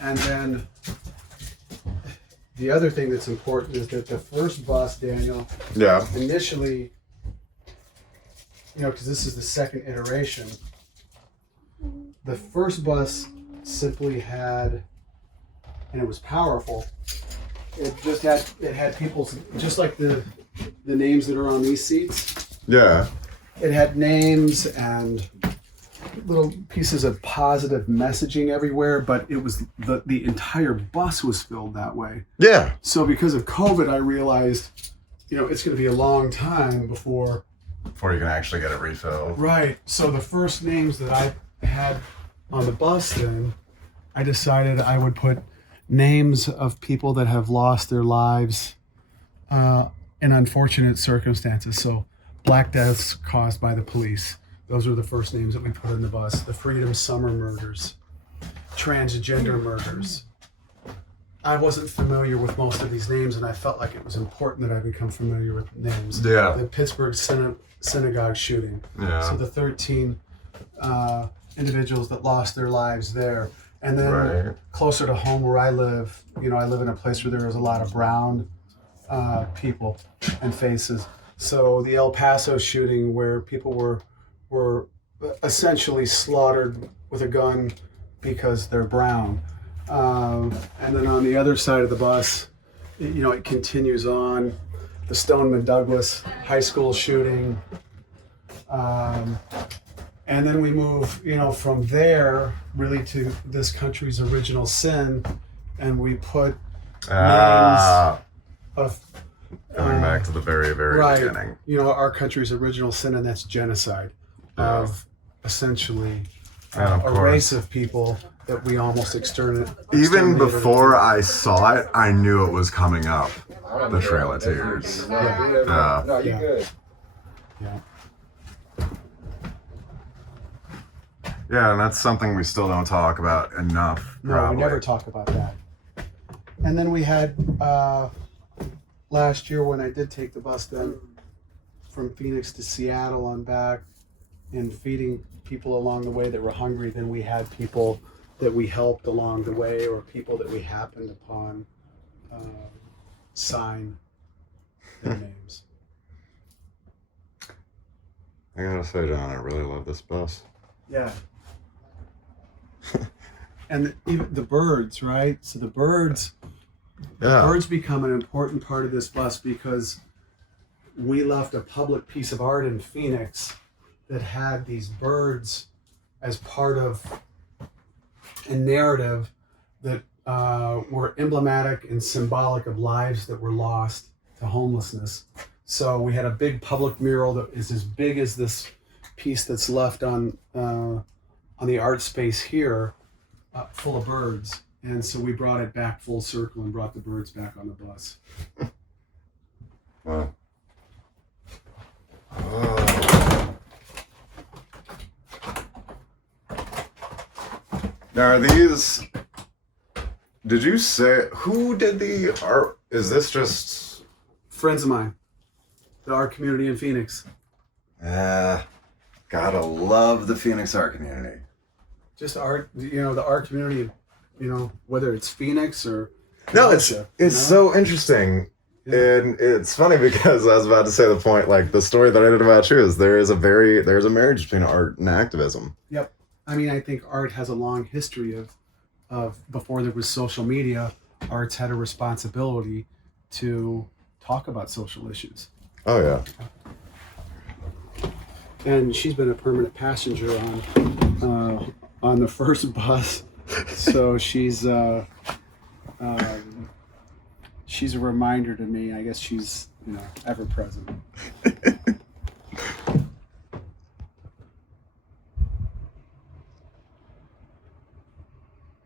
And then the other thing that's important is that the first bus, Daniel, initially, because this is the second iteration, the first bus simply had, and it was powerful, it had people's, just like the names that are on these seats. Yeah. It had names and little pieces of positive messaging everywhere, but it was the entire bus was filled that way. Yeah. So because of COVID, I realized, it's going to be a long time before you can actually get it refilled. Right. So the first names that I had on the bus, then I decided I would put names of people that have lost their lives in unfortunate circumstances. So black deaths caused by the police. Those were the first names that we put on the bus. The Freedom Summer murders, transgender murders. I wasn't familiar with most of these names, and I felt like it was important that I become familiar with names. Yeah. The Pittsburgh synagogue shooting. Yeah. So the 13 individuals that lost their lives there. And then closer to home where I live, I live in a place where there was a lot of brown people and faces. So the El Paso shooting, where people were essentially slaughtered with a gun because they're brown. And then on the other side of the bus, it continues on. The Stoneman Douglas high school shooting. And then we move, from there really to this country's original sin, and we put names of going back to the very, very beginning. Our country's original sin, and that's genocide of essentially a race of people that we almost exterminated. Even before I saw it, I knew it was coming up. The Trail of Tears. Yeah. No, you're good. Yeah. Yeah, and that's something we still don't talk about enough. No, we never talk about that. And then we had last year when I did take the bus then from Phoenix to Seattle on back and feeding people along the way that were hungry. Then we had people that we helped along the way, or people that we happened upon sign their names. I gotta say, John, I really love this bus. Yeah. And even the birds, right? So the birds become an important part of this bus because we left a public piece of art in Phoenix that had these birds as part of a narrative that were emblematic and symbolic of lives that were lost to homelessness. So we had a big public mural that is as big as this piece that's left on the art space here, full of birds. And so we brought it back full circle and brought the birds back on the bus. Wow. Now, are these... Did you say... Who did the art? Is this just... Friends of mine. The art community in Phoenix. Gotta love the Phoenix art community. Just art, the art community, whether it's Phoenix or... No, it's so interesting. Yeah. And it's funny because I was about to say the point, like the story that I did about you is there's a marriage between art and activism. Yep. I mean, I think art has a long history of before there was social media, arts had a responsibility to talk about social issues. Oh, yeah. And she's been a permanent passenger on the first bus, so she's a reminder to me. I guess she's ever present.